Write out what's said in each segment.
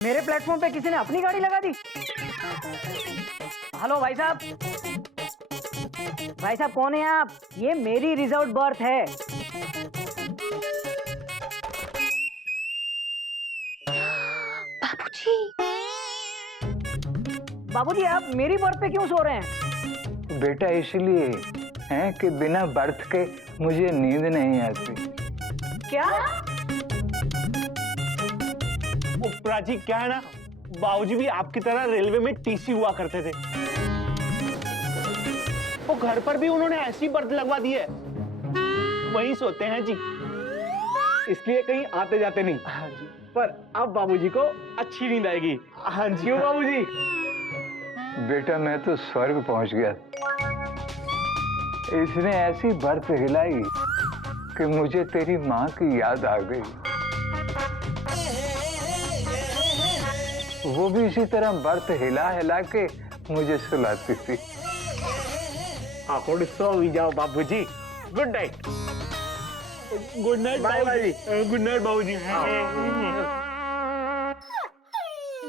मेरे प्लेटफॉर्म पे किसी ने अपनी गाड़ी लगा दी। हेलो भाई साहब, भाई साहब कौन है आप? ये मेरी रिजर्व बर्थ है। बाबूजी, बाबूजी आप मेरी बर्थ पे क्यों सो रहे हैं? बेटा इसलिए है कि बिना बर्थ के मुझे नींद नहीं आती। क्या? प्राची क्या है ना, बाबूजी भी आपकी तरह रेलवे में टीसी हुआ करते थे। वो घर पर भी उन्होंने ऐसी बर्थ लगवा दी है, वहीं सोते हैं जी, इसलिए कहीं आते जाते नहीं। हाँ जी। पर अब बाबूजी को अच्छी नींद आएगी। हाँ जी। क्यों बाबूजी? बेटा मैं तो स्वर्ग पहुंच गया। इसने ऐसी बर्थ हिलाई कि मुझे तेरी माँ की याद आ गई। वो भी इसी तरह बर्थ हिला हिला के मुझे सुलाती थी। आप सो भी जाओ बाबूजी। Good night. गुड नाइट बाबूजी। गुड नाइट बाबूजी।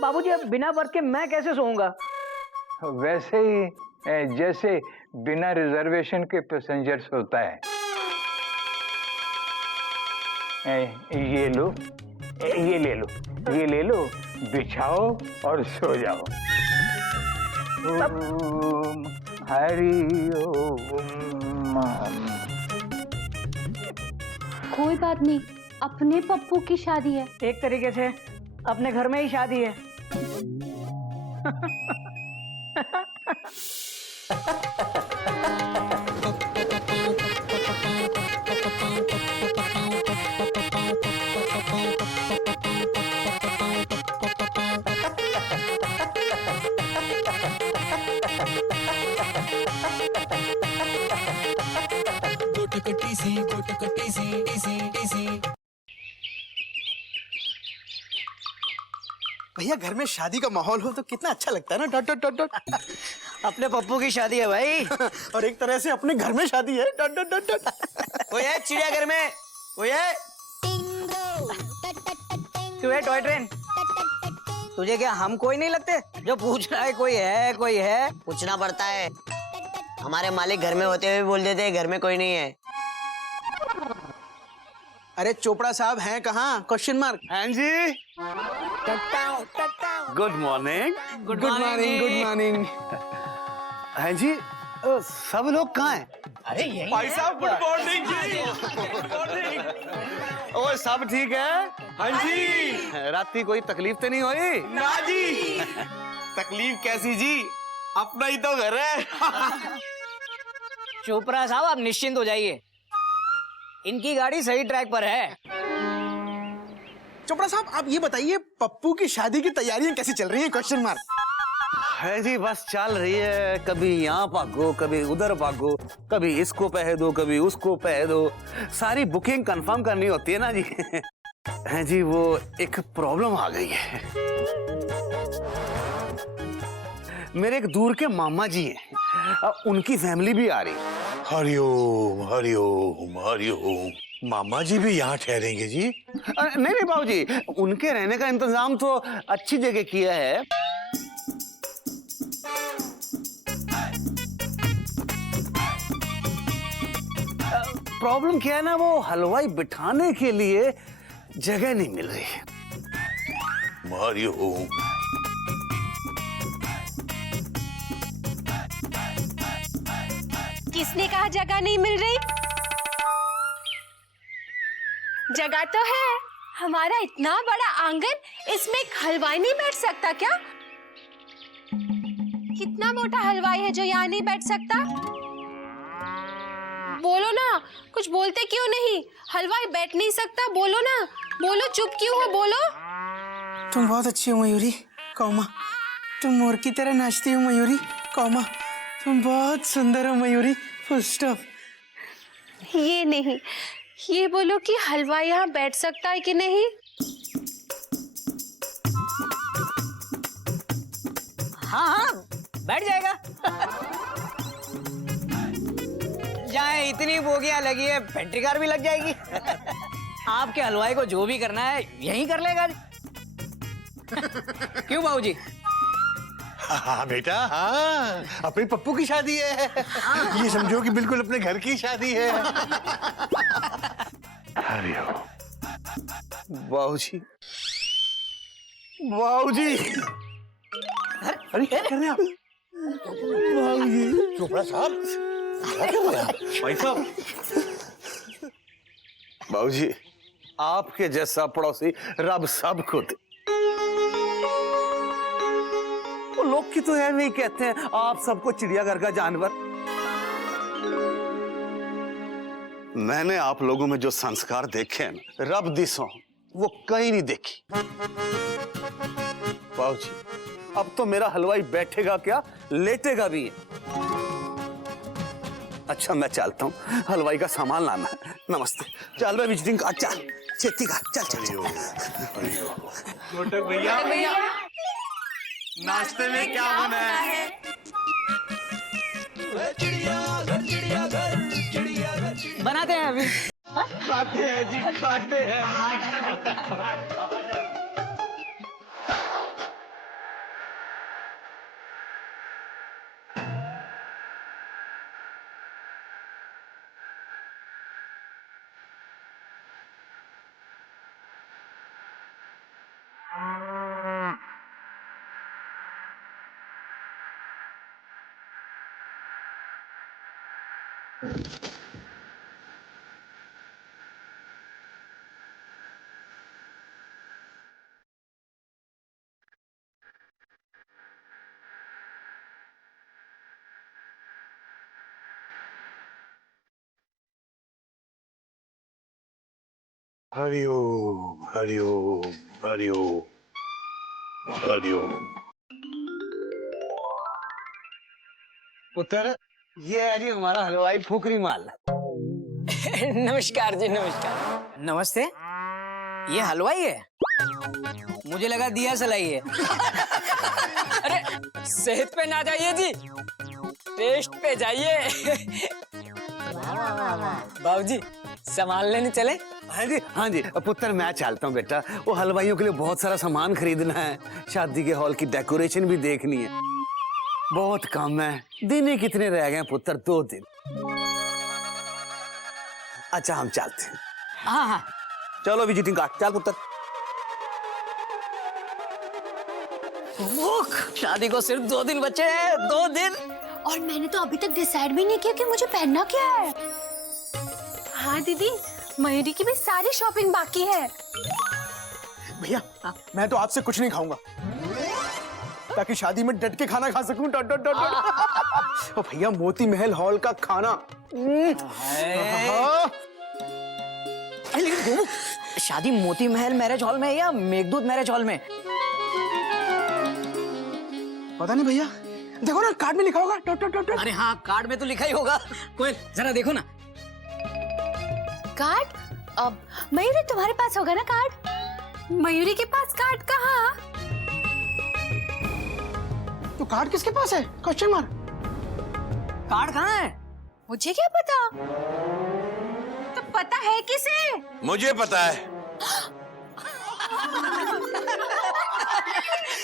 बाबूजी अब बिना बर्थ के मैं कैसे सोऊंगा? वैसे ही जैसे बिना रिजर्वेशन के पैसेंजर्स होता है। ये लो, ये ले लो, ये ले लो, बिछाओ और सो जाओ। ओम हरि ओम। कोई बात नहीं, अपने पप्पू की शादी है। एक तरीके से अपने घर में ही शादी है। भैया घर में शादी का माहौल हो तो कितना अच्छा लगता है ना। Dot dot dot dot. अपने पप्पू की शादी है भाई। और एक तरह से अपने घर में शादी है। Dot dot dot dot. कोई है चिड़ियाघर में? कोई है? क्यों है टॉय ट्रेन? तुझे क्या हम कोई नहीं लगते जो पूछ रहा है? कोई है, कोई है? पूछना पड़ता है। हमारे मालिक घर में होते हुए बोल देते हैं घर में कोई नहीं है। अरे चोपड़ा साहब हैं कहाँ? Question mark. हाँ जी, good morning. Good morning. Good morning. हाँ जी, सब लोग कहाँ हैं? अरे यही भाई साहब गुड मॉर्निंग जी। Good morning. ओ सब ठीक है? हाँ जी। रात की कोई तकलीफ तो नहीं हुई? ना जी। तकलीफ कैसी जी, अपना ही तो घर है। चोपड़ा साहब आप निश्चिंत हो जाइए, इनकी गाड़ी सही ट्रैक पर है। चोपड़ा साहब आप ये बताइए पप्पू की शादी की तैयारियां कैसी चल रही हैं? Question mark. है जी, बस चल रही है। कभी यहाँ भागो, कभी उधर भागो, कभी इसको पह दो, कभी उसको पह दो। सारी बुकिंग कंफर्म करनी होती है ना जी। है जी, वो एक प्रॉब्लम आ गई है। मेरे एक दूर के मामा जी हैं, उनकी फैमिली भी आ रही है। हरिओम हरिओम हरिओम। मामा जी भी यहाँ ठहरेंगे जी? नहीं नहीं बाबू जी, उनके रहने का इंतजाम तो अच्छी जगह किया है। प्रॉब्लम क्या है ना, वो हलवाई बिठाने के लिए जगह नहीं मिल रही है। हरिओम। किसने कहा जगह नहीं मिल रही? जगह तो है, हमारा इतना बड़ा आंगन, इसमें एक हलवाई नहीं बैठ सकता क्या? कितना मोटा हलवाई है जो यहाँ नहीं बैठ सकता? बोलो ना, कुछ बोलते क्यों नहीं? हलवाई बैठ नहीं सकता, बोलो ना, बोलो, चुप क्यों हो, बोलो। तुम बहुत अच्छी हो मयूरी, कौमा। तुम मोर की तरह नाचती हो मयूरी, कौमा। तुम बहुत सुंदर हो मयूरी, फुल स्टॉप। ये नहीं, ये बोलो कि हलवाई यहाँ बैठ सकता है कि नहीं? हाँ हाँ बैठ जाएगा। जहाँ इतनी बोगियां लगी है, पेंट्री कार भी लग जाएगी। आपके हलवाई को जो भी करना है यहीं कर लेगा। क्यों बाबूजी? हाँ बेटा, हाँ अपने पप्पू की शादी है। ये समझो कि बिल्कुल अपने घर की शादी है। हरिओम। बाबूजी, बाबूजी, अरे क्या कर रहे हैं आप? बाबूजी, चोपड़ा साहब, क्या कर रहे हैं आप? भाई साहब, बाबूजी, आपके जैसा पड़ोसी रब सब खुद। वो लोग की तो है नहीं कहते हैं आप सबको चिड़ियाघर का जानवर। मैंने आप लोगों में जो संस्कार देखे हैं ना, रब दिसों वो कहीं नहीं देखी। बाबूजी, अब तो मेरा हलवाई बैठेगा क्या, लेटेगा भी है। अच्छा मैं चलता हूँ, हलवाई का सामान लाना है। नमस्ते। चल रहा विजिटिंग कार्ड, चल छेती का, चल चल चल। मोटक भैया, नाश्ते में क्या बना है? बनाते हैं अभी। खाते हैं जी, खाते हैं। हरिओम, हरिओम, हरिओम, हरिओम। पुत्र, ये है जी हमारा हलवाई फुकरी माल। नमस्कार जी, नमस्कार। नमस्ते। ये हलवाई है? मुझे लगा दिया सलाई है। अरे सेहत पे ना जाइए जी, टेस्ट पे जाइए। बाबूजी सामान लेने चले? हाँ जी, हाँ जी पुत्र, मैं चलता हूँ बेटा। वो हलवाइयों के लिए बहुत सारा सामान खरीदना है, शादी के हॉल की डेकोरेशन भी देखनी है, बहुत काम है। दिन ही कितने रह गए पुत्र? 2 दिन। अच्छा हम चलते हैं। हाँ हाँ, चलो विजिटिंग कार्ड, चल पुत्र। शादी को सिर्फ 2 दिन बचे हैं, 2 दिन। और मैंने तो अभी तक डिसाइड भी नहीं किया कि मुझे पहनना क्या है। हाँ दीदी, मयूरी की भी सारी शॉपिंग बाकी है। भैया, मैं तो आपसे कुछ नहीं खाऊंगा, ताकि शादी में डट के खाना खा सकूं। डट डट डट डट। और भैया, मोती महल हॉल का खाना। अरे लेकिन गोमू, शादी मोती महल मैरिज हॉल में या मेघदूत मैरिज हॉल में? पता नहीं भैया, देखो ना कार्ड में लिखा होगा। डट डट डट। अरे हाँ, कार्ड में तो लिखा ही होगा। कोई जरा देखो ना। कार्ड? अब मयूरी तुम्हारे पास होगा ना कार्ड? मयूरी के पास कार्ड कहाँ? तो कार्ड किसके पास है? Question mark. कार्ड कहाँ है? मुझे क्या पता? तो पता है किसे? मुझे पता है।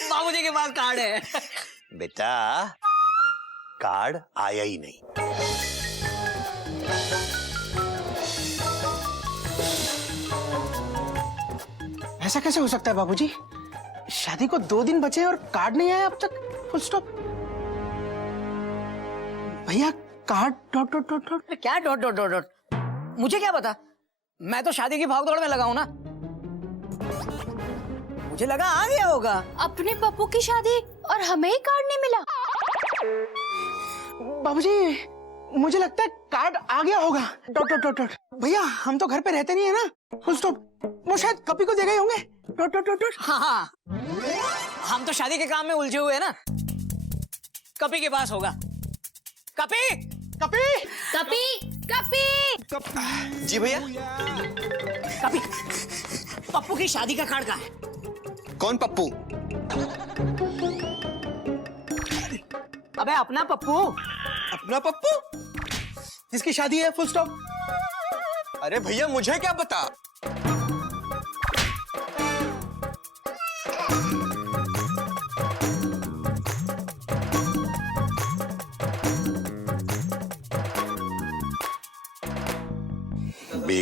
बाबूजी के पास कार्ड है। बेटा, कार्ड आया ही नहीं। ऐसा कैसे हो सकता है बाबूजी? शादी को 2 दिन बचे और कार्ड नहीं आया अब तक। Full stop. भैया, card dot dot dot dot. क्या डॉट डॉट डॉट डॉट? मुझे क्या पता, मैं तो शादी की भागदौड़ में लगा हूं ना। मुझे लगा आ गया होगा। अपने पप्पू की शादी और हमें ही कार्ड नहीं मिला। बाबूजी, मुझे लगता है कार्ड आ गया होगा। Dot dot dot dot. भैया, हम तो घर पे रहते नहीं है ना। Full stop. वो शायद कपी को दे गए होंगे। Dot dot dot dot. हाँ हाँ, हम तो शादी के काम में उलझे हुए हैं ना। कपी के पास होगा। कपी, कपी, कपी, कपी। जी भैया। कपी, पप्पू की शादी का कार्ड कहाँ है? कौन पप्पू? अबे अपना पप्पू। अपना पप्पू? जिसकी शादी है। Full stop. अरे भैया, मुझे क्या पता?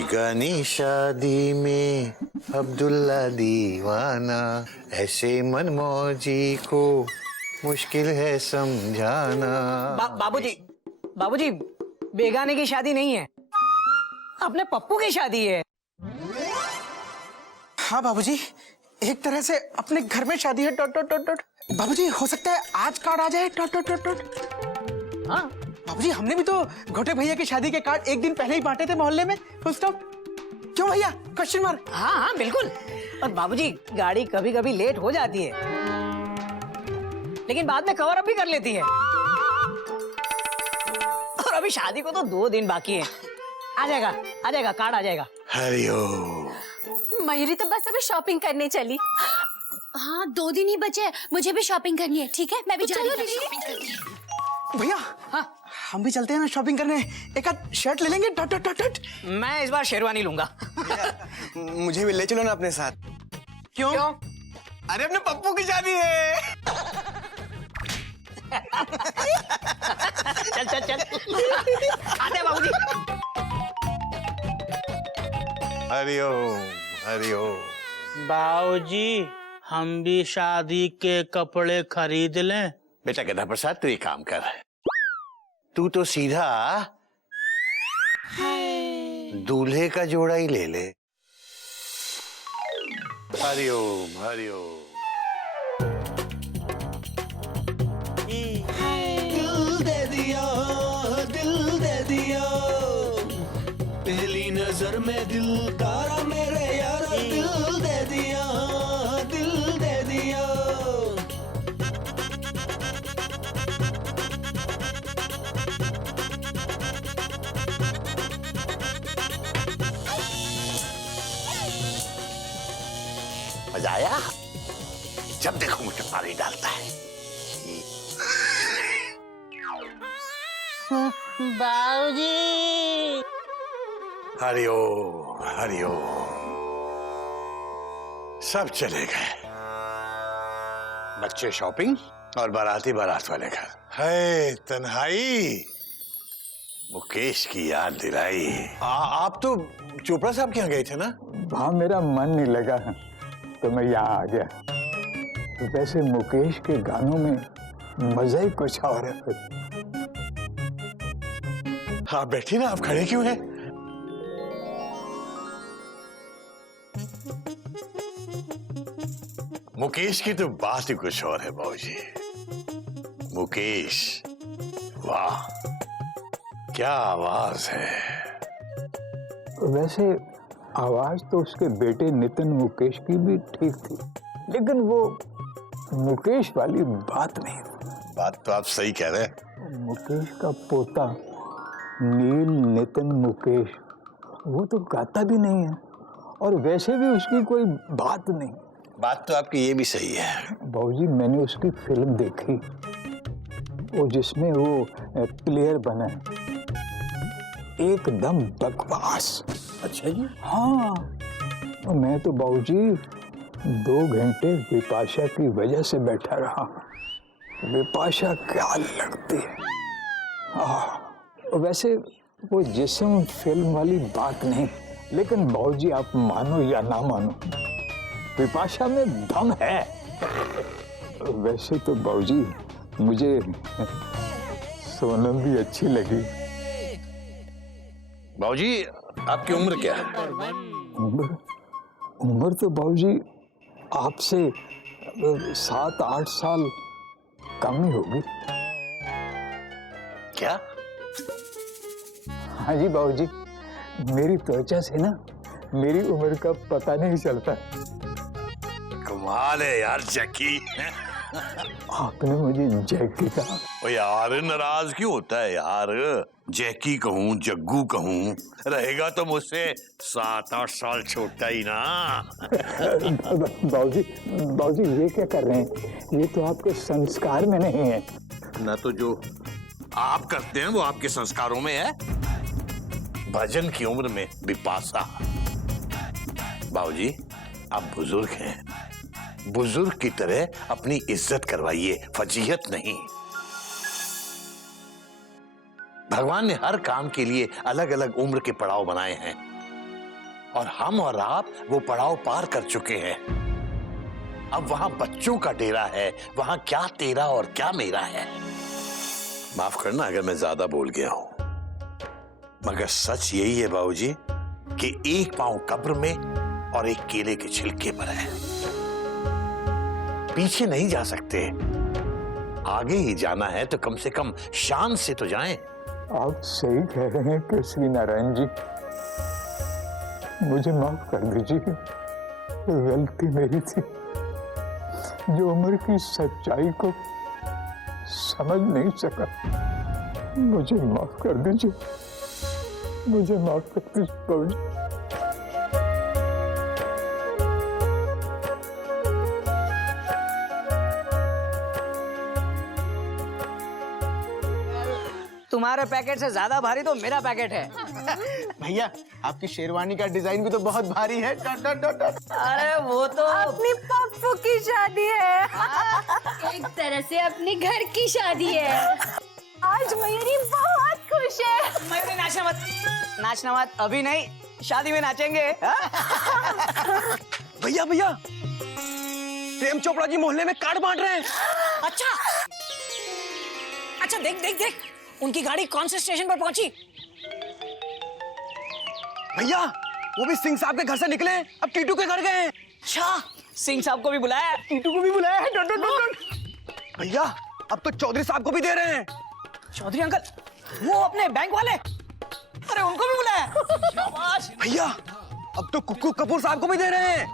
बेगानी शादी में अब्दुल्ला दीवाना, ऐसे मनमौजी को मुश्किल है समझाना। बाबूजी बेगाने की शादी नहीं है, अपने पप्पू की शादी है। हाँ बाबूजी, एक तरह से अपने घर में शादी है। Dot dot dot dot. बाबूजी हो सकता है आज कार्ड आ जाए। Dot dot dot dot. हाँ बाबूजी, हमने भी तो घोटे भैया की शादी के कार्ड एक दिन पहले ही बांटे थे मोहल्ले में। Full stop. क्यों भैया, क्वेश्चन मार्क? हाँ बिल्कुल। और बाबूजी गाड़ी कभी कभी लेट हो जाती है, लेकिन बाद में कवर अप भी कर लेती है। और अभी शादी को तो 2 दिन बाकी है। आ जाएगा कार्ड आ जाएगा। हरिओम। मयूरी तो बस अभी शॉपिंग करने चली। हाँ 2 दिन ही बचे हैं, मुझे भी शॉपिंग करनी है। ठीक है, मैं भी जा रही हूँ शॉपिंग करने। भैया हाँ, हम भी चलते हैं ना शॉपिंग करने। एक आध शर्ट ले लेंगे। Dot dot dot dot. मैं इस बार शेरवानी लूंगा। मुझे भी ले चलो ना अपने साथ। क्यों? अरे अपने पप्पू की शादी है। चल आते हैं बाबूजी। हरिओम हरिओम। बाबूजी हम भी शादी के कपड़े खरीद लें? बेटा गधा प्रसाद, तू एक काम कर, तू तो सीधा दूल्हे का जोड़ा ही ले ले। हरिओम हरिओम। दिल दे दिया पहली नजर में दिल तारा मेरे यार। दिल दे दिया। मजा आया? जब देखो मुझे पानी डालता है। बाबूजी हरिओम हरिओम। सब चले गए, बच्चे शॉपिंग और बाराती बारात वाले घर। है तन्हाई मुकेश की याद दिलाई। आप तो चोपड़ा साहब के यहाँ गए थे ना? वहाँ मेरा मन नहीं लगा तो मैं यहाँ आ गया। वैसे मुकेश के गानों में मजा ही कुछ और है। हाँ बैठिए ना, आप खड़े क्यों हैं? मुकेश की तो बात ही कुछ और है बाबूजी। मुकेश, वाह क्या आवाज है। वैसे आवाज तो उसके बेटे नितिन मुकेश की भी ठीक थी, लेकिन वो मुकेश वाली बात नहीं। बात तो आप सही कह रहे हैं। मुकेश का पोता नील नितिन मुकेश, वो तो गाता भी नहीं है और वैसे भी उसकी कोई बात नहीं। बात तो आपकी ये भी सही है। बाबूजी मैंने उसकी फिल्म देखी, वो जिसमें वो प्लेयर बना है, एकदम बकवास। अच्छा जी? हाँ, मैं तो बाबूजी 2 घंटे विपाशा की वजह से बैठा रहा। विपाशा क्या लगती है। वैसे वो जिस्म फिल्म वाली बात नहीं, लेकिन बाबूजी आप मानो या ना मानो, विपाशा में दम है। वैसे तो बाबूजी मुझे सोनम भी अच्छी लगी। बाबूजी आपकी उम्र क्या है? उम्र तो बाबूजी आपसे 7-8 साल कम ही होगी। क्या? हाँ जी बाबूजी, मेरी त्वचा से ना मेरी उम्र का पता नहीं चलता। कमाल है यार जैकी। आपने मुझे जैकी कहा। ओ यार नाराज क्यों होता है यार? जैकी कहूँ जग्गू कहूँ, रहेगा तो मुझसे 7-8 साल छोटा ही ना। बाबूजी ये क्या कर रहे हैं? ये तो आपके संस्कार में नहीं है। ना तो जो आप करते हैं वो आपके संस्कारों में है। भजन की उम्र में विपाशा। बाबूजी आप बुजुर्ग हैं, बुजुर्ग की तरह अपनी इज्जत करवाइए, फजीहत नहीं। भगवान ने हर काम के लिए अलग अलग उम्र के पड़ाव बनाए हैं। और हम और आप वो पड़ाव पार कर चुके हैं। अब वहां बच्चों का डेरा है, वहां क्या तेरा और क्या मेरा है। माफ करना अगर मैं ज्यादा बोल गया हूं, मगर सच यही है बाबूजी कि एक पांव कब्र में और एक केले के छिलके पर है। पीछे नहीं जा सकते, आगे ही जाना है तो कम से कम शान से तो जाएं। आप सही कह रहे हैं केसरी नारायण जी, मुझे माफ कर दीजिए, गलती मेरी थी। जो उम्र की सच्चाई को समझ नहीं सका, मुझे माफ कर दीजिए, मुझे माफ कर दीजिए बाबूजी। तुम्हारे पैकेट से ज्यादा भारी तो मेरा पैकेट है। भैया आपकी शेरवानी का डिजाइन भी तो बहुत भारी है। अरे वो तो अपनी पप्पू की शादी है। एक तरह से अपने घर की शादी है। आज मयूरी बहुत खुश है। मयूरी नाचना मत, नाचना मत, अभी नहीं, शादी में नाचेंगे। भैया भैया, प्रेम चोपड़ा जी मोहल्ले में कार्ड बांट रहे हैं। अच्छा अच्छा, देख देख देख, उनकी गाड़ी कौन से स्टेशन पर पहुंची? भैया वो भी सिंह साहब के घर से निकले, अब टीटू के घर गए हैं। अच्छा, सिंह साहब को भी बुलाया, टीटू को भी बुलाया है। भैया अब तो चौधरी साहब को भी दे रहे हैं। चौधरी अंकल, वो अपने बैंक वाले, अरे उनको भी बुलाया। शाबाश। भैया अब तो कुक्कू कपूर साहब को भी दे रहे हैं।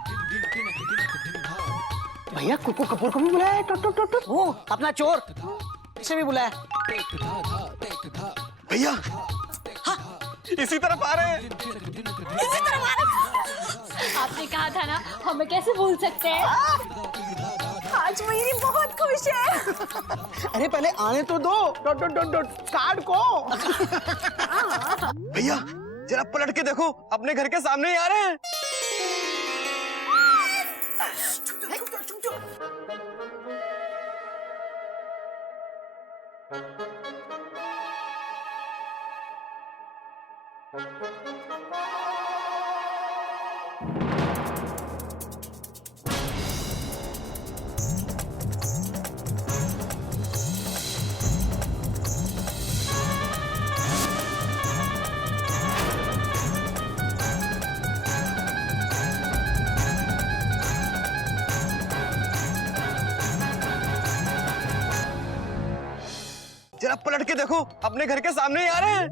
भैया कुक्कू कपूर को भी बुलाया है। वो अपना चोर, इसे भी बुलाया। भैया हाँ, इसी तरफ आ रहे हैं। इसी तरह आपने कहा था ना, हमें कैसे भूल सकते हैं। आज मयूरी बहुत खुश है। अरे पहले आने तो दो कार्ड को। भैया जरा पलट के देखो, अपने घर के सामने ही आ रहे हैं। जरा पलट के देखो, अपने घर के सामने ही आ रहे हैं।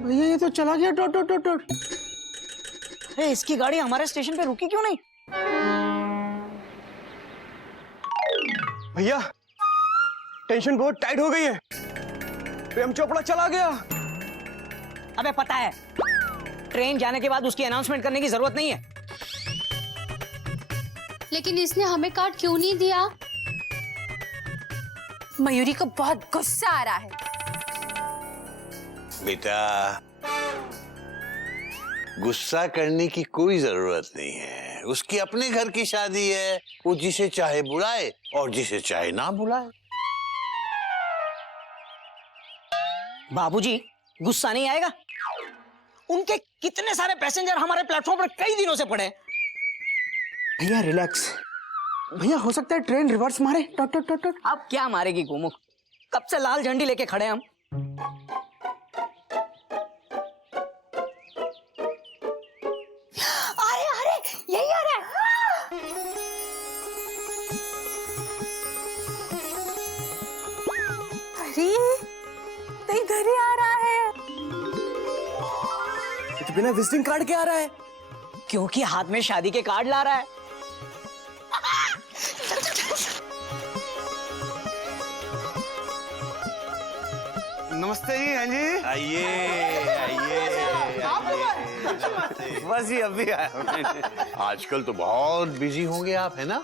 भैया ये तो चला गया। अरे इसकी गाड़ी हमारे स्टेशन पे रुकी क्यों नहीं? भैया टेंशन बहुत टाइट हो गई है, प्रेम चोपड़ा चला गया। अबे पता है, ट्रेन जाने के बाद उसकी अनाउंसमेंट करने की जरूरत नहीं है। लेकिन इसने हमें कार्ड क्यों नहीं दिया? मयूरी को बहुत गुस्सा आ रहा है। बेटा गुस्सा करने की कोई जरूरत नहीं है, उसकी अपने घर की शादी है, वो जिसे चाहे बुलाए और जिसे चाहे ना बुलाए। बाबूजी गुस्सा नहीं आएगा? उनके कितने सारे पैसेंजर हमारे प्लेटफॉर्म पर कई दिनों से पड़े हैं। भैया रिलैक्स। भैया हो सकता है ट्रेन रिवर्स मारे। अब क्या मारेगी गोमुख, कब से लाल झंडी लेके खड़े हैं हम। अरे अरे यही आ रहा है। अरे तो इधर ही आ रहा है। तो बिना विजिटिंग कार्ड के आ रहा है? क्योंकि हाथ में शादी के कार्ड ला रहा है। नमस्ते जी। हाँ जी, आइए आइए। बस जी अभी आया। आजकल तो बहुत बिजी होंगे आप, है ना?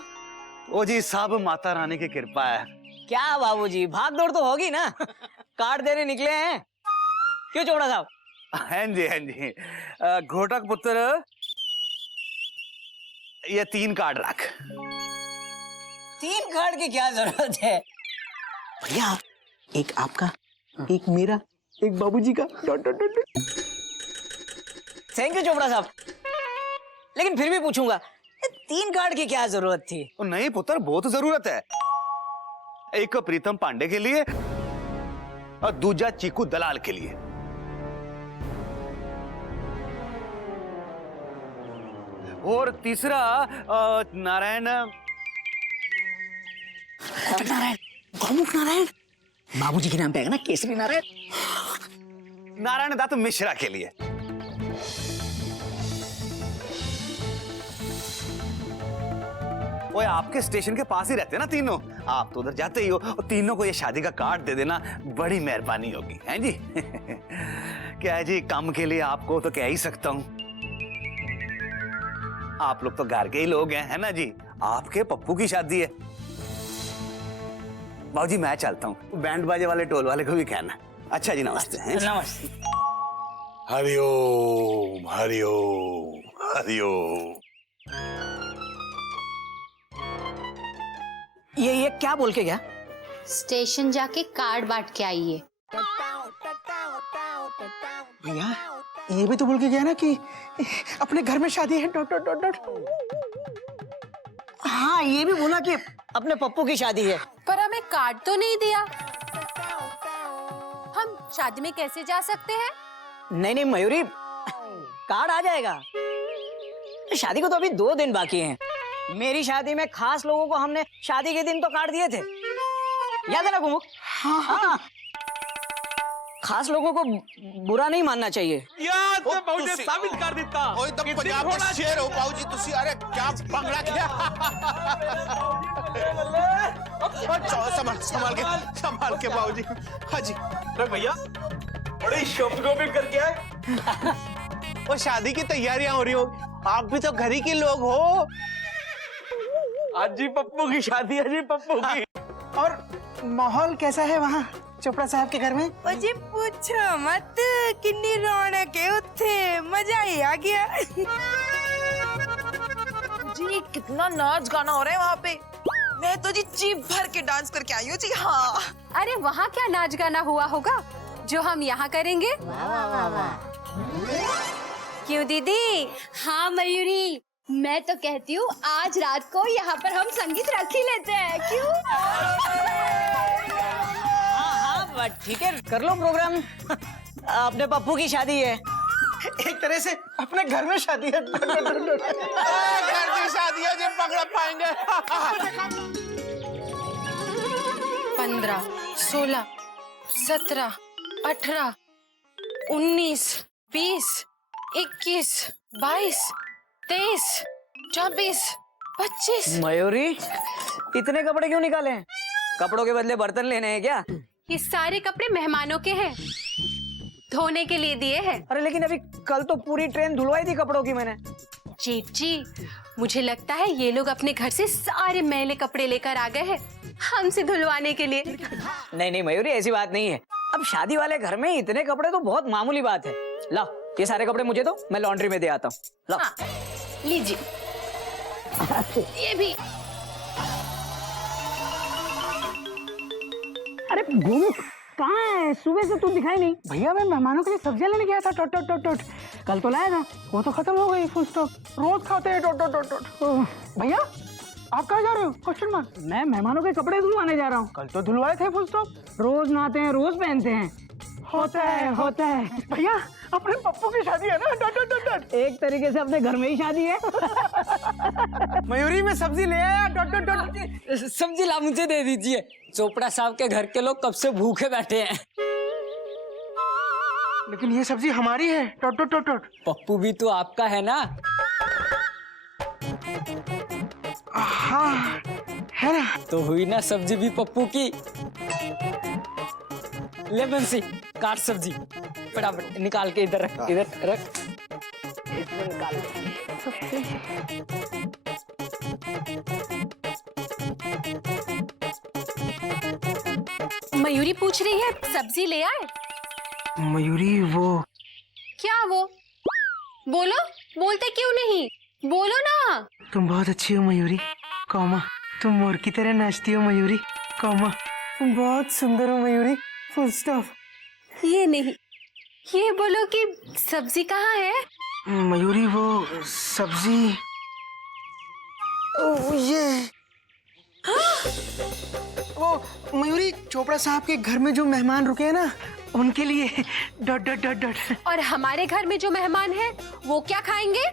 ओ जी, सब माता रानी की कृपा है। क्या बाबूजी, भाग दौड़ तो होगी ना। कार्ड देने निकले हैं क्यों चोपड़ा साहब? हाँ जी हाँ जी। घोटक पुत्र, ये 3 कार्ड रख। 3 कार्ड की क्या जरूरत है? भैया एक आपका, एक मेरा, एक बाबूजी का। थैंक यू चोपड़ा साहब, लेकिन फिर भी पूछूंगा, 3 कार्ड की क्या जरूरत थी? ओ नहीं पुत्र, बहुत जरूरत है। एक प्रीतम पांडे के लिए और दूजा चीकू दलाल के लिए। और तीसरा नारायण नारायण, गौमुख नारायण, बाबूजी के नाम पे है ना, केसरी नारायण। नारायण दत्त मिश्रा के लिए। ओए, आपके स्टेशन के पास ही रहते हैं ना तीनों, आप तो उधर जाते ही हो। और तीनों को ये शादी का कार्ड दे देना, बड़ी मेहरबानी होगी। हैं जी? क्या है जी, काम के लिए आपको तो कह ही सकता हूँ। आप लोग तो घर के ही लोग हैं, है ना जी? आपके पप्पू की शादी है। बाबूजी मैं चलता हूँ, बैंड बाजे वाले टोल वाले को भी कहना। अच्छा जी, नमस्ते। हैं? नमस्ते। हरिओम हरिओम हरिओम। ये क्या बोल के गया? स्टेशन जाके कार्ड बांट के आइए। भैया ये भी तो बोल के गया ना कि अपने घर में शादी है। Dot dot dot dot. हाँ, ये भी बोला कि अपने पप्पू की शादी है। पर हमें कार्ड तो नहीं दिया, हम शादी में कैसे जा सकते हैं? नहीं नहीं मयूरी, कार्ड आ जाएगा। शादी को तो अभी 2 दिन बाकी हैं। मेरी शादी में खास लोगों को हमने शादी के दिन तो कार्ड दिए थे, याद है ना गुमुख? हाँ। खास लोगों को बुरा नहीं मानना चाहिए। साबित कर देता। ओए तब पंजाब के शेर हो बाबूजी तुसी। अरे क्या पंगड़ा किया? संभाल के बाबूजी। हाँ जी। भैया बड़ी शॉपिंग करके आए। और शादी की तैयारियां हो रही हो, आप भी तो घर ही के लोग हो। आज जी पप्पू की शादी है जी, पप्पू की। और माहौल कैसा है वहाँ चोपड़ा साहब के घर में? मुझे पूछो मत, कितनी रौनक है उत्थे, मजा ही आ गया। जी कितना नाच गाना हो रहा है वहाँ पे। मैं तो जी जीभ भर के डांस करके आई हूँ जी। हाँ। अरे वहाँ क्या नाच गाना हुआ होगा जो हम यहाँ करेंगे? क्यों दीदी? हाँ मयूरी, मैं तो कहती हूँ आज रात को यहाँ पर हम संगीत रख ही लेते हैं, क्यों? हाँ, ठीक है, कर लो प्रोग्राम। अपने पप्पू की शादी है। एक तरह से अपने घर में शादी है। घर की शादी है जो पकड़ पाएंगे। 15, 16, 17, 18, 19, 20, 21, 22, 23, 24, 25। मयूरी, इतने कपड़े क्यों निकाले हैं? कपड़ों के बदले बर्तन लेने हैं क्या? ये सारे कपड़े मेहमानों के हैं, धोने के लिए दिए हैं। अरे लेकिन अभी कल तो पूरी ट्रेन धुलवाई थी कपड़ों की मैंने। जेठ जी, मुझे लगता है ये लोग अपने घर से सारे मैले कपड़े लेकर आ गए हैं हमसे धुलवाने के लिए। नहीं नहीं मयूरी, ऐसी बात नहीं है। अब शादी वाले घर में इतने कपड़े तो बहुत मामूली बात है। लाओ ये सारे कपड़े मुझे दो, मैं लॉन्ड्री में दे आता हूँ। लाओ। हाँ, लीजिए। ये भी। अरे घूम कहाँ है? सुबह से तू दिखाई नहीं। भैया मैं मेहमानों के लिए सब्जियां लेने गया था। टोट टोट टोट टोट। कल तो लाया था। वो तो खत्म हो गई। Full stop. रोज खाते हैं टोट टोट टोट टोट। भैया आप कहाँ जा रहे हो? Question mark. मैं मेहमानों के कपड़े धुलवाने जा रहा हूँ। कल तो धुलवाए थे। Full stop. रोज नहाते हैं, रोज पहनते हैं। होता है। भैया अपने पप्पू की शादी है ना। Dot dot dot dot. एक तरीके से अपने घर में ही शादी है। मयूरी में सब्जी ले आया। Dot dot dot. सब्जी ला मुझे दे दीजिए। चोपड़ा साहब के घर के लोग कब से भूखे बैठे हैं। लेकिन ये सब्जी हमारी है। Dot dot dot dot. Pappu भी तो आपका है ना? हाँ है ना। तो हुई ना सब्जी भी पप्पू की। ले बंसी, काट सब्जी फटाफट निकाल के इधर रख, इधर रख। इसमें निकाल मयूरी पूछ रही है सब्जी ले आए? मयूरी वो क्या वो? बोलो, बोलते क्यों नहीं? बोलो ना। तुम बहुत अच्छी हो मयूरी, कौमा तुम मोर की तरह नाचती हो मयूरी, कौमा तुम बहुत सुंदर हो मयूरी, फुल स्टॉप। ये नहीं, ये बोलो कि सब्जी कहाँ है? मयूरी वो सब्जी ये वो मयूरी चोपड़ा साहब के घर में जो मेहमान रुके हैं ना, उनके लिए डॉट डॉट डॉट डॉट। और हमारे घर में जो मेहमान हैं वो क्या खाएंगे?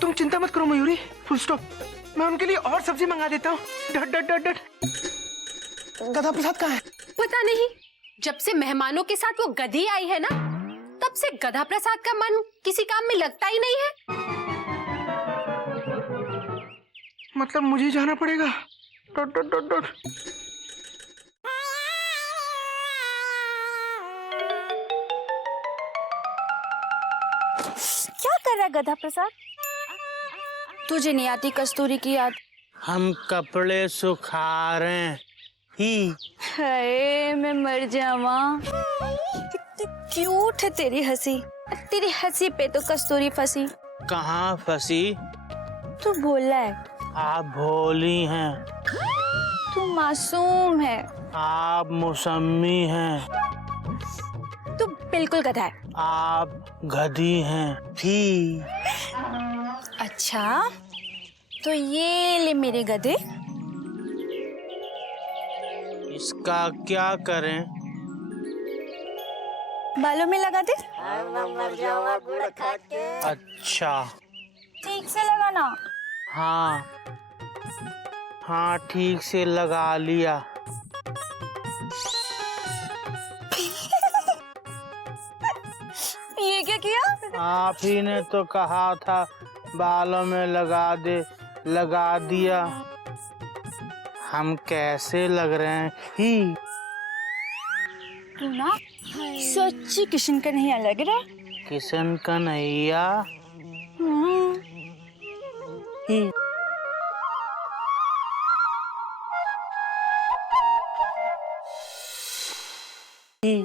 तुम चिंता मत करो मयूरी, फुल स्टॉप। मैं उनके लिए और सब्जी मंगा देता हूँ, डॉट डॉट डॉट डॉट। गधा प्रसाद कहाँ है? पता नहीं, जब से मेहमानों के साथ वो गधी आई है ना, तब से गधा प्रसाद का मन किसी काम में लगता ही नहीं है। मतलब मुझे जाना पड़ेगा, डॉट डॉट डॉट डॉट। क्या कर रहा है गधा प्रसाद? तुझे नहीं आती कस्तूरी की याद? हम कपड़े सुखा रहे हैं ही। हाय मैं मर जावा। कितनी क्यूट है तेरी हंसी, तेरी हंसी पे तो कस्तूरी फंसी। कहाँ फंसी? तू भोला है, आप भोली हैं। तू मासूम है, आप मौसमी हैं। तू बिल्कुल गधा है। आप गधी हैं ही। अच्छा तो ये ले मेरे गधे, इसका क्या करें? बालों में लगा दे। अच्छा ठीक से लगाना। हाँ हाँ ठीक से लगा लिया। ये क्या किया? आप ही ने तो कहा था बालों में लगा दे, लगा दिया। हम कैसे लग रहे हैं ही? तू ना सच्ची किशन का नहीं लग रहा। किशन कन्हैया ही। ही।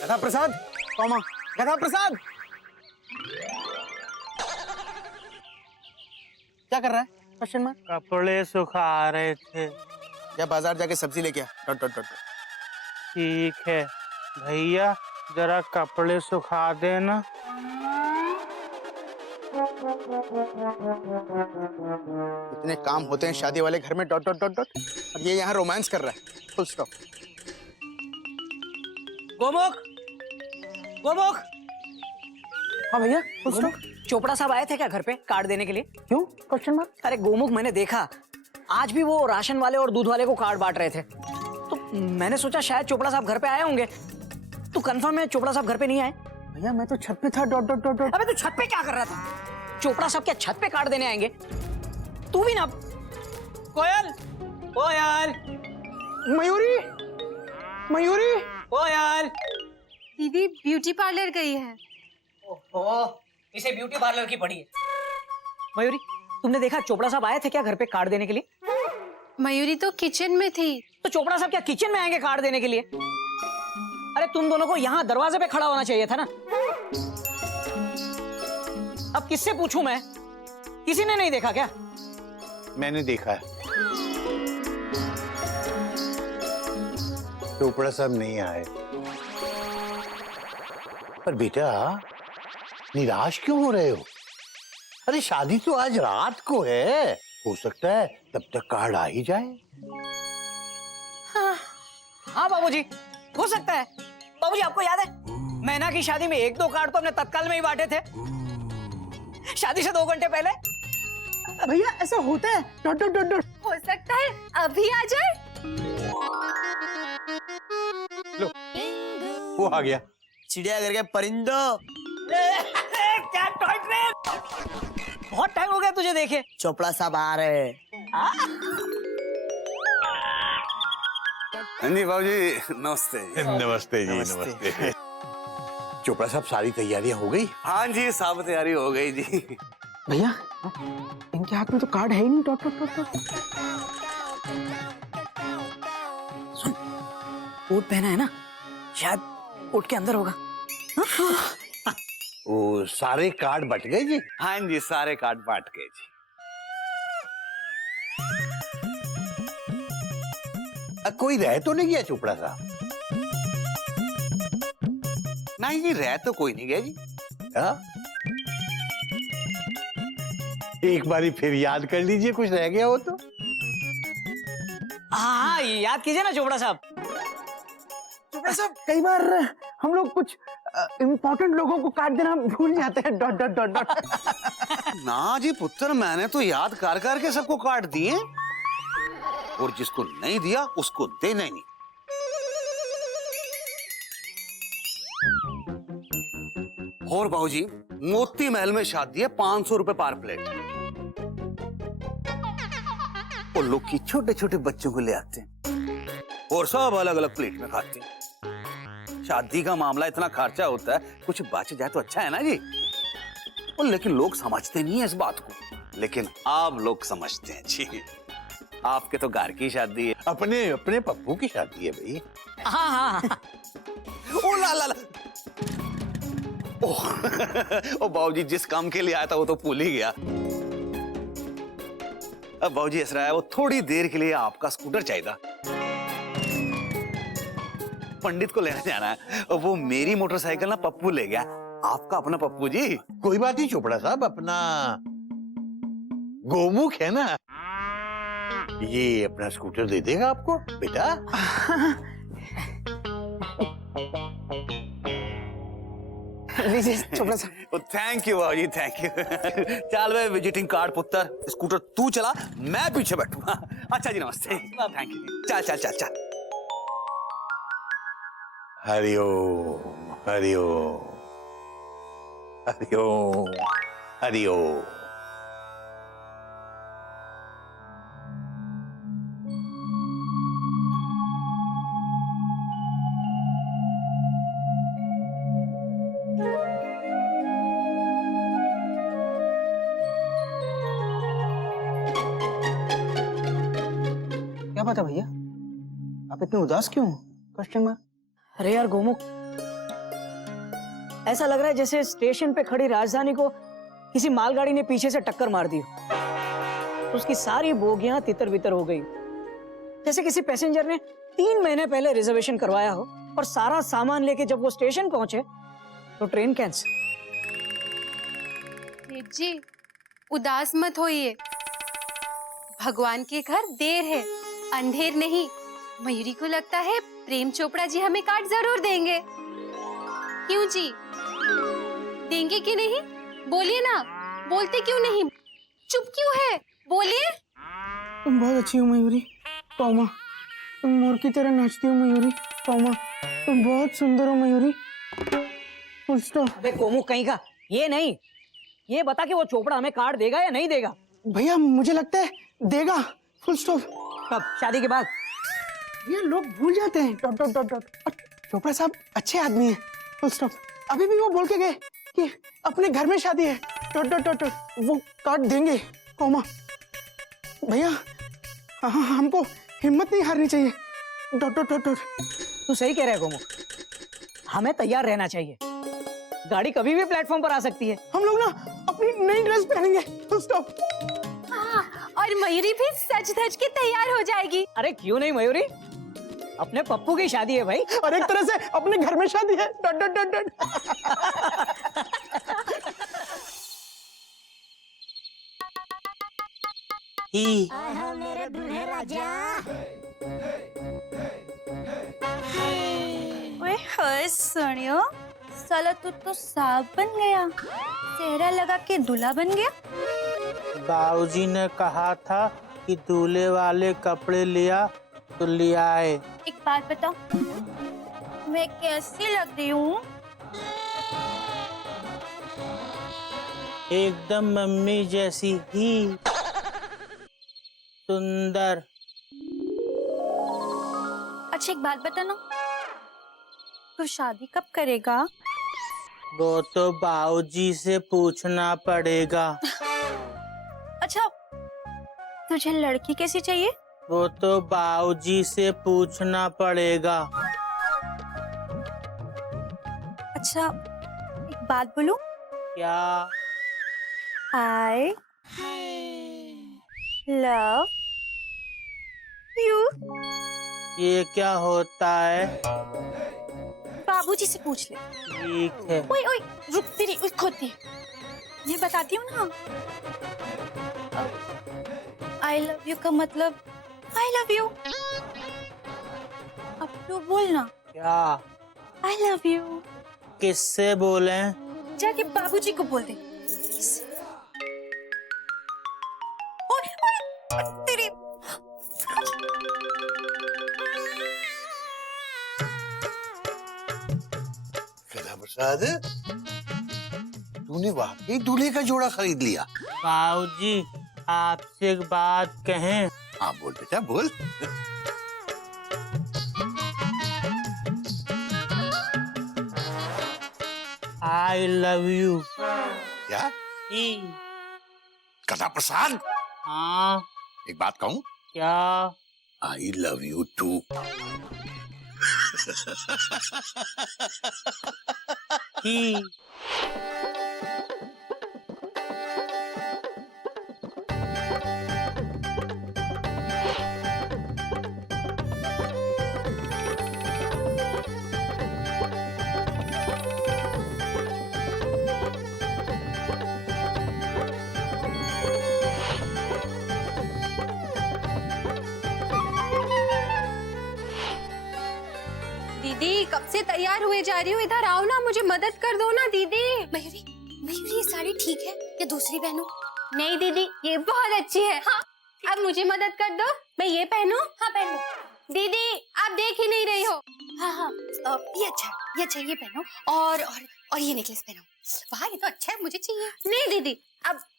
गधा प्रसाद, कौमा गधा प्रसाद। क्या कर रहा है? Question mark. कपड़े सुखा रहे थे। या बाजार जाके सब्जी लेके आ, डॉट डॉट डॉट। ठीक है भैया, जरा कपड़े सुखा देना। इतने काम होते हैं शादी वाले घर में, डॉट डॉट डॉट डॉट, और ये यहाँ रोमांस कर रहा है, फुल स्टॉप। गोमुख, गोमुख। हाँ भैया, फुल स्टॉप। चोपड़ा साहब आए थे क्या घर पे कार्ड देने के लिए? क्यों? Question mark. अरे गोमुख, मैंने देखा आज भी वो राशन वाले और दूध वाले को कार्ड बांट रहे थे, तो मैंने सोचा शायद चोपड़ा साहब घर पे आए होंगे। तू कंफर्म है चोपड़ा साहब घर पे नहीं आए? भैया मैं तो छत पे था, डॉट डॉट डॉट डॉट। अबे तू छत पे क्या कर रहा था? चोपड़ा साहब क्या छत पे कार्ड देने आएंगे? तू भी ना। कोयल, कोयल, मयूरी, मयूरी, कोयल। दीदी ब्यूटी पार्लर गई है। ओहो, इसे ब्यूटी पार्लर की पड़ी है। मयूरी, तुमने देखा चोपड़ा साहब आए थे क्या घर पे कार्ड देने के लिए? मयूरी तो किचन में थी। तो चोपड़ा साहब क्या किचन में आएंगे कार्ड देने के लिए? अरे तुम दोनों को यहाँ दरवाजे पे खड़ा होना चाहिए था ना। अब किससे पूछूं मैं? किसी ने नहीं देखा क्या? मैंने देखा है, चोपड़ा साहब नहीं आए। पर बेटा निराश क्यों हो रहे हो? अरे शादी तो आज रात को है, हो सकता है तब तक कार्ड आ ही जाए। हाँ बाबूजी, हो सकता है। बाबूजी आपको याद है मैना की शादी में 1-2 कार्ड तो हमने तत्काल में ही बांटे थे, शादी से 2 घंटे पहले। भैया ऐसा होता है, डॉट डॉट डॉट डॉट। हो सकता है अभी आ जाए। लो वो आ गया। चिड़ियाघर के परिंदो। क्या टॉय ट्रेन? बहुत टाइम हो गया तुझे देखे। चोपड़ा साहब आ रहे हैं। हाँ जी बाबूजी, नमस्ते। नमस्ते जी, नमस्ते। चोपड़ा साहब, सारी तैयारियां हो गई? हाँ जी, सब तैयारी हो गई जी। भैया इनके हाथ में तो कार्ड है ही नहीं। Dot dot dot dot. सुन, कोट पहना है ना, शायद कोट के अंदर होगा। वो सारे कार्ड बट गए जी? हाँ जी, सारे कार्ड बांट गए जी। कोई रह तो नहीं गया चोपड़ा साहब? नहीं जी, रह तो कोई नहीं गया जी। हाँ? एक बारी फिर याद कर लीजिए, कुछ रह गया हो तो। हाँ, याद कीजिए ना चोपड़ा साहब। चोपड़ा साहब, कई बार हम लोग कुछ इम्पोर्टेंट लोगों को कार्ड देना भूल जाते हैं। Dot dot dot dot. ना जी पुत्र, मैंने तो याद कर करके सबको कार्ड दिए, और जिसको नहीं दिया उसको देना ही नहीं। और बाबूजी, मोती महल में शादी है, 500 रुपए पर प्लेट। और लोग की छोटे छोटे बच्चों को ले आते हैं और सब अलग अलग प्लेट में खाते हैं। शादी का मामला इतना खर्चा होता है, कुछ बच जाए तो अच्छा है ना जी। और लेकिन लोग समझते नहीं है इस बात को, लेकिन आप लोग समझते हैं जी। आपके तो घर की शादी है। अपने अपने पप्पू की शादी है भाई। हाँ हाँ। ओ ला ला ला। ओ बाबूजी, जिस काम के लिए आया था वो तो भूल ही गया। अब बाबूजी ऐसा है, वो थोड़ी देर के लिए आपका स्कूटर चाहिए। पंडित को लेने जाना है, और वो मेरी मोटरसाइकिल ना पप्पू ले गया। आपका अपना पप्पू जी। कोई बात नहीं चोपड़ा साहब, अपना गोमुख है ना, ये अपना स्कूटर दे देगा आपको बेटा। लीजिए चोपड़ा साहब। थैंक यू बाबूजी, थैंक यू। चल वे विजिटिंग कार्ड पुत्र, स्कूटर तू चला, मैं पीछे बैठूंगा। अच्छा जी, नमस्ते। Thank you. चल चल चल चल। हरिओम हरिओम हरिओम हरिओम। क्या बात है भैया, आप इतने उदास क्यों? Question mark. अरे यार गोमुख, ऐसा लग रहा है जैसे स्टेशन पे खड़ी राजधानी को किसी मालगाड़ी ने पीछे से टक्कर मार दी। उसकी सारी बोगियां तितर बितर हो गई। जैसे किसी पैसेंजर ने 3 महीने पहले रिजर्वेशन करवाया हो और सारा सामान लेके जब वो स्टेशन पहुंचे तो ट्रेन कैंसिल। सेठ जी, उदास मत होइए। भगवान के घर देर है, अंधेर नहीं। मयूरी को लगता है प्रेम चोपड़ा जी हमें कार्ड जरूर देंगे। क्यों जी, देंगे कि नहीं? बोलिए ना, बोलते क्यों नहीं? चुप क्यों है? बोलिए। तुम बहुत अच्छी हो मयूरी, पौमा। तुम मोर की तरह नाचती हो मयूरी, पौमा। तुम बहुत सुंदर हो मयूरी। Full stop. अबे गोमुख कहीं का, ये नहीं, ये बता कि वो चोपड़ा हमें कार्ड देगा या नहीं देगा? भैया मुझे लगता है देगा। Full stop. कब? शादी के बाद? ये लोग भूल जाते हैं। Dot dot dot dot. Chopra साहब अच्छे आदमी हैं। Full stop. अभी भी वो बोल के गए कि अपने घर में शादी है। Dot dot dot dot. वो कार्ड देंगे, कॉमा। भैया हमको हिम्मत नहीं हारनी चाहिए। Dot dot dot dot. तू सही कह रहा है गोमुख, हमें तैयार रहना चाहिए। गाड़ी कभी भी प्लेटफॉर्म पर आ सकती है। हम लोग ना अपनी नई ड्रेस पहनेंगे। Full stop. हाँ, और मयूरी भी सज धज के तैयार हो जाएगी। अरे क्यों नहीं मयूरी, अपने पप्पू की शादी है भाई। और एक तरह से अपने घर में शादी है। Dot dot dot dot. मेरे दूल्हे राजा। ओए होए सोनियो, साला तू तो सांप बन गया, सेहरा लगा के दूल्हा बन गया। बाबूजी ने कहा था कि दूल्हे वाले कपड़े लिया तो लिया है। एक बात बताओ, मैं कैसी लग रही हूँ? एकदम मम्मी जैसी ही सुंदर। अच्छा एक बात बता ना, तू शादी कब करेगा? वो तो बाबूजी से पूछना पड़ेगा। अच्छा तुझे लड़की कैसी चाहिए? वो तो बाबूजी से पूछना पड़ेगा। अच्छा एक बात बोलूं? क्या? I love you। ये क्या होता है? बाबूजी से पूछ ले। ठीक है। ओए ओए रुक, तेरी खोती ये बताती हूँ ना। आई लव यू का मतलब आई लव यू। अब तू बोलना। क्या? I love you. किससे बोले? जाके बाबूजी को बोल दे। ओए ओए तेरी सदा प्रसाद, तूने वाकई दूल्हे का जोड़ा खरीद लिया? बाबूजी आपसे एक बात कहें? हाँ बोल बेटा बोल। I love you. क्या? कथा प्रसाद, हाँ एक बात कहूँ? क्या? I love you too. ही दीदी कब से तैयार हुए जा रही हूँ, इधर आओ ना, मुझे मदद कर दो ना दीदी। मयूरी, मयूरी ये साड़ी ठीक है या दूसरी पहनूं? नहीं दीदी ये बहुत अच्छी है। हाँ अब मुझे मदद कर दो, मैं ये पहनूं? हाँ पहन लो। दीदी आप देख ही नहीं रही हो। हाँ हाँ ये अच्छा ये पहनो और ये नेकलेस पहनो। वाह ये तो अच्छा है, मुझे चाहिए। नहीं दीदी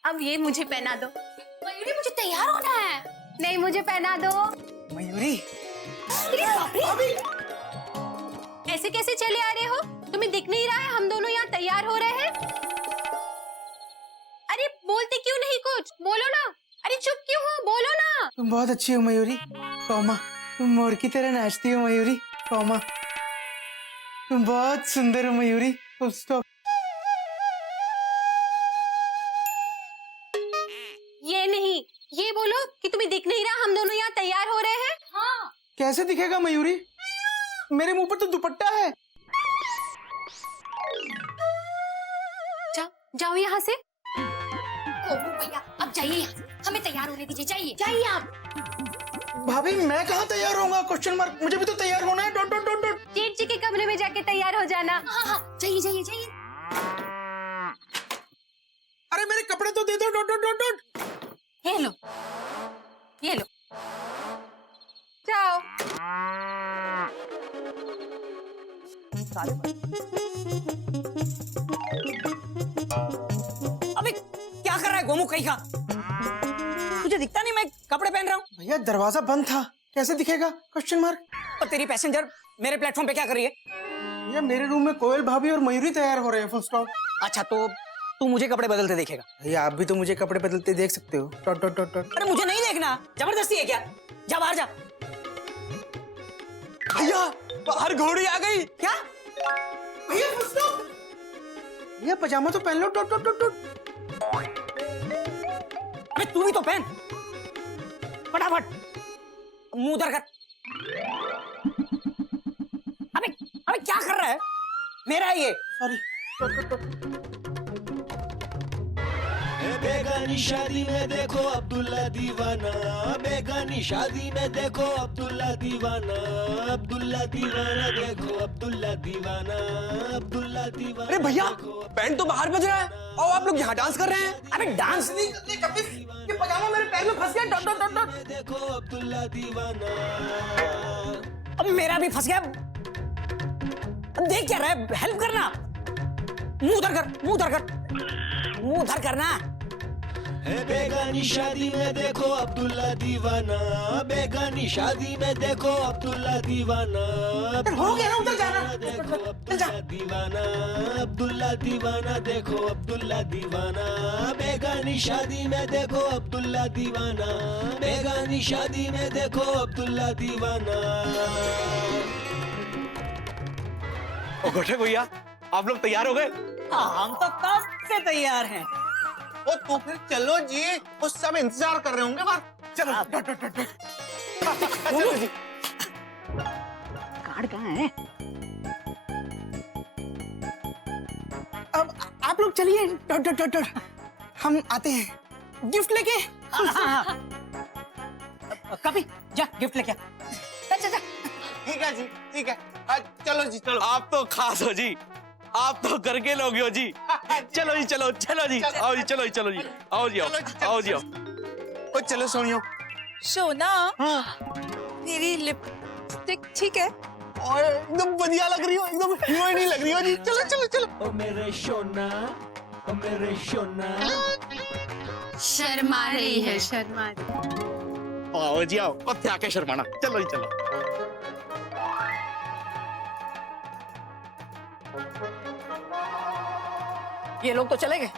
अब ये मुझे पहना दो। मयूरी मुझे तैयार होना है। नहीं मुझे पहना दो। मयूरी ऐसे कैसे चले आ रहे हो? तुम्हें दिख नहीं रहा है हम दोनों यहाँ तैयार हो रहे हैं? अरे बोलते क्यों नहीं कुछ? बोलो ना। अरे चुप क्यों हो? बोलो ना। तुम बहुत अच्छी हो मयूरी। कौमा तुम मोर की तरह नाचती हो मयूरी। कौमा तुम बहुत सुंदर हो मयूरी। Full stop. ये नहीं, ये बोलो कि तुम्हें दिख नहीं रहा हम दोनों यहाँ तैयार हो रहे हैं। हाँ कैसे दिखेगा मयूरी? मेरे मुंह पर तो दुपट्टा है। जाओ यहाँ से। भैया अब जाइए यहाँ से, हमें तैयार होने दीजिए। जाइए आप। भाभी मैं कहाँ तैयार होऊंगा? Question mark. मुझे भी तो तैयार होना है। Dot dot dot dot. जेठ जी के कमरे में जाके तैयार हो जाना। हाँ जाइए। अरे मेरे कपड़े तो दे दो। Dot dot dot dot. ये लो जाओ। अबे क्या कर रहा है गोमू कहीं का? तुझे दिखता नहीं मैं कपड़े पहन रहा हूँ? भैया दरवाजा बंद था, कैसे दिखेगा? Question mark. और तेरी पैसेंजर मेरे प्लेटफॉर्म पे क्या कर रही है? भैया मेरे रूम में कोयल भाभी और मयूरी तैयार हो रहे हैं। Full stop. अच्छा तो तू मुझे कपड़े बदलते देखेगा? भैया आप भी तो मुझे कपड़े बदलते देख सकते हो। Dot dot dot dot. अरे मुझे नहीं देखना, जबरदस्ती है क्या? जा बाहर जा। भैया बाहर घोड़ी आ गई। क्या? भैया फुल स्टॉप। भैया पजामा तो पहन लो। Dot dot dot dot. अबे तू भी तो पहन फटाफट। मुंह उधर कर। अबे क्या कर रहा है? मेरा है ये। सॉरी। बेगानी शादी में देखो अब्दुल्ला दीवाना, बेगानी शादी में देखो अब्दुल्ला दीवाना, अब्दुल्ला दीवाना देखो अब्दुल्ला दीवाना, अब्दुल्ला दीवाना। अरे भैया बैंड तो बाहर बज रहा है और आप लोग यहाँ डांस कर रहे हैं। अबे डांस नहीं, ये पजामा मेरे पैर में फंस गया। Dot dot dot dot. देखो अब्दुल्ला दीवाना। अब मेरा भी फंस गया। अब देख क्या रहा है? हेल्प करना। मुंह उधर कर, मुंह उधर कर। मुंह उधर करना। बेगानी शादी में देखो अब्दुल्ला दीवाना, बेगानी शादी में देखो अब्दुल्ला दीवाना। हो गया ना, उधर जाना। देखो अब्दुल्ला दीवाना, अब्दुल्ला दीवाना देखो अब्दुल्ला दीवाना। बेगानी शादी में देखो अब्दुल्ला दीवाना, बेगानी शादी में देखो अब्दुल्ला दीवाना। ओ गोटे भैया, आप लोग तैयार हो गए? हम तो कब से तैयार हैं। ओ तो फिर चलो जी, उस सब इंतजार कर रहे होंगे बाहर। चलो चलो जी। कार्ड कहाँ है? अब आप लोग चलिए, हम आते हैं गिफ्ट लेके। कभी जा गिफ्ट लेके। ठीक है जी, ठीक है। चलो जी चलो। आप तो खास हो जी, आप तो घर के लोग हो जी। चलो जी चलो, चलो जी, आओ जी, चलो जी, चलो जी, आओ जी, आओ जी, आओ। ओ चलो सोनियो। सोना, तेरी लिपस्टिक ठीक है? और एकदम बढ़िया लग रही हो, एकदम हीरोइन लग रही हो जी। चलो चलो चलो। ओ मेरे सोना, ओ मेरे सोना। शर्मा रही है, शर्मा रही। आओ जी आओ, कत्थे आके शर्माना। चलो जी चलो। ये लोग तो चले गए।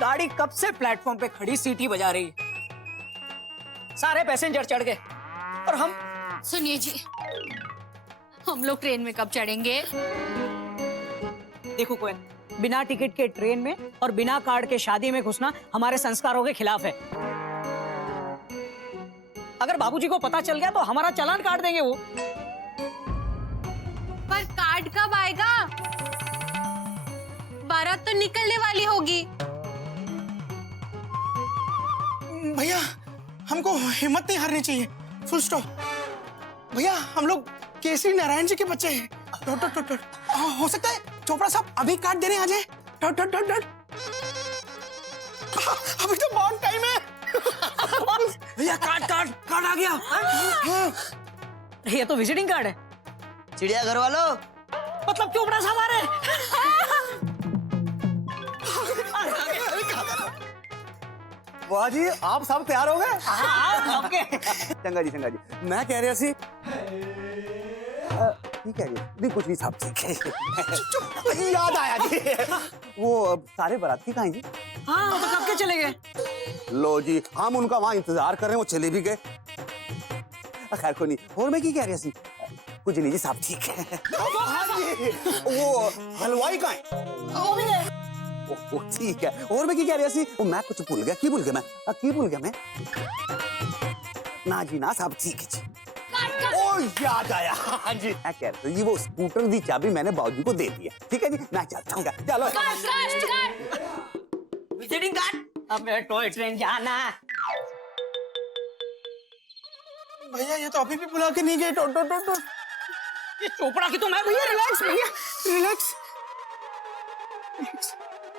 गाड़ी कब से प्लेटफॉर्म पे खड़ी सीटी बजा रही है। सारे पैसेंजर चढ़ गए और हम। सुनिए जी, हम लोग ट्रेन में कब चढ़ेंगे? देखो कोयल, बिना टिकट के ट्रेन में और बिना कार्ड के शादी में घुसना हमारे संस्कारों के खिलाफ है। अगर बाबूजी को पता चल गया तो हमारा चालान काट देंगे वो। पर कार्ड कब आएगा? बारात तो निकलने वाली होगी। भैया, हमको हिम्मत नहीं हारनी चाहिए। Full stop. भैया, हम लोग केसरी नारायण जी के बच्चे हैं। हो सकता है चोपड़ा साहब अभी कार्ड देने आ जाए। अभी तो बहुत टाइम है। भैया कार्ड आ गया। ये तो विजिटिंग कार्ड है। चिड़ियाघर वालों, मतलब चोपड़ा साहब आ रहे हैं। वाह जी, आप सब तैयार हो गए? ओके। चंगा जी, चंगा जी। मैं कह रहा सी ठीक है जी, नहीं कुछ नहीं साहब, ठीक है। याद आया जी, वो सारे बाराती कहाँ हैं जी? हाँ, तो कब के चले गए? लो जी, हम उनका वहाँ इंतजार कर रहे हैं, वो चले भी गए। खैर कोई नहीं। और मैं क्या कह रही सी? कुछ नहीं जी साहब, ठीक है। वो हलवाई कहाँ है? ओ ठीक है। और मैं क्या कह रही सी? वो मैं कुछ भूल गया। की भूल गया मैं? ना जी ना साहब, ठीक है जी। ओ याद आया। हाँ जी, मैं कह रहा था जी, वो स्कूटर की चाबी मैंने बाबूजी को दे दिया। ठीक है जी, मैं चलता हूँ। चलो। Visiting card. अब मेरा टॉय ट्रेन जाना। भैया, ये तो अभी भी बुला के नहीं गए। ये चोपड़ा की तो मैं। भैया रिलैक्स, भैया रिलैक्स।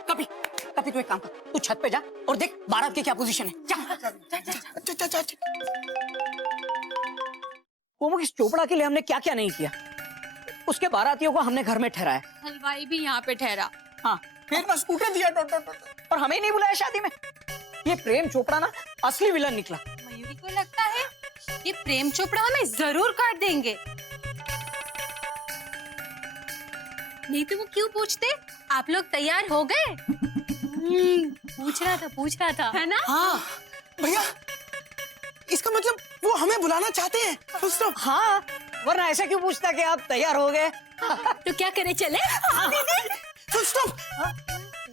कभी तू एक काम कर, तू छत पे जा और देख बारात की क्या पोजीशन है। जा। कोमल, इस चोपड़ा के लिए हमने क्या क्या नहीं किया। उसके बारातियों को हमने घर में ठहराया। हलवाई भी यहाँ पे ठहरा। हाँ, फिर मैं स्कूटर दिया। और हमें नहीं बुलाया शादी में। ये प्रेम चोपड़ा ना असली विलन निकला। मयूरी को लगता है ये प्रेम चोपड़ा हमें जरूर काट देंगे। नहीं तो वो क्यों पूछते? आप लोग तैयार हो गए? पूछ रहा था, है ना? हाँ भैया, इसका मतलब वो हमें बुलाना चाहते हैं। हाँ, वरना ऐसा क्यों पूछता कि आप तैयार हो गए? तो क्या करें, चले?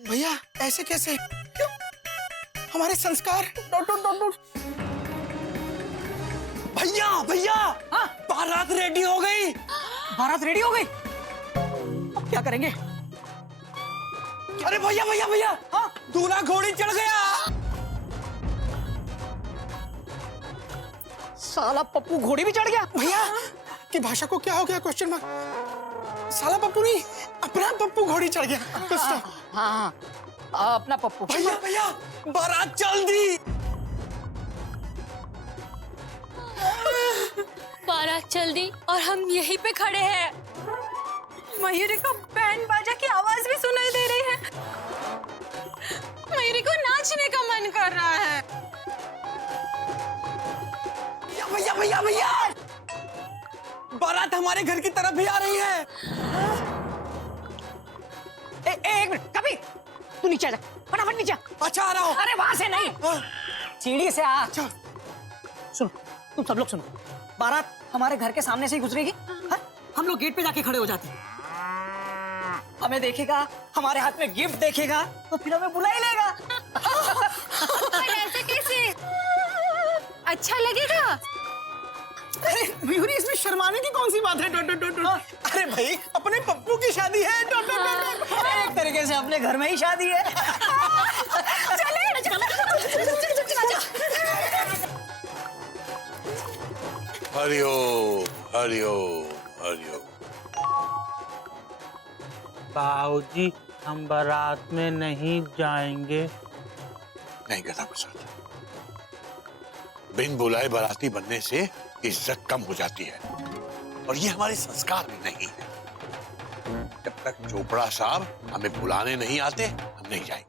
भैया, ऐसे कैसे? क्यों? हमारे संस्कार। भैया, बारात रेडी हो गई। बारात रेडी हो गई? अब क्या करेंगे? अरे भैया, दूल्हा घोड़ी चढ़ गया। साला पप्पू घोड़ी भी चढ़ गया। भैया की भाषा को क्या हो गया? Question mark. साला पप्पू नहीं, अपना पप्पू घोड़ी चढ़ गया। हाँ, अपना पप्पू। भैया, बारात चल दी। बारात चल दी और हम यहीं पे खड़े हैं। मयूरी को बैंड बाजा की आवाज भी सुनाई दे रही है। मयूरी को नाचने का मन कर रहा है। भैया भैया भैया, बारात हमारे घर की तरफ भी आ रही है। एक मिनट, कभी तू नीचे आ जा, फटाफट नीचे। अच्छा आ रहा हूँ। अरे वहां से नहीं, सीढ़ी से आ। सुनो, तुम सब लोग सुनो, बारात हमारे घर के सामने से ही गुजरेगी। हम लोग गेट पे जाके खड़े हो जाते हैं, हमें देखेगा, हमारे हाथ में गिफ्ट देखेगा, तो फिर हमें बुला ही लेगा। पर ऐसे कैसे अच्छा लगेगा? अरे मयूरी, इसमें शर्माने की कौन सी बात है? अरे भाई, अपने पप्पू की शादी है। एक तरीके से अपने घर में ही शादी है। हरिओम हरिओम हरिओम। बाबूजी, हम बारात में नहीं जाएंगे। नहीं गधा प्रसाद, बिन बुलाए बाराती बनने से इज्जत कम हो जाती है और ये हमारे संस्कार में नहीं है। जब तक चोपड़ा साहब हमें बुलाने नहीं आते, हम नहीं जाएंगे।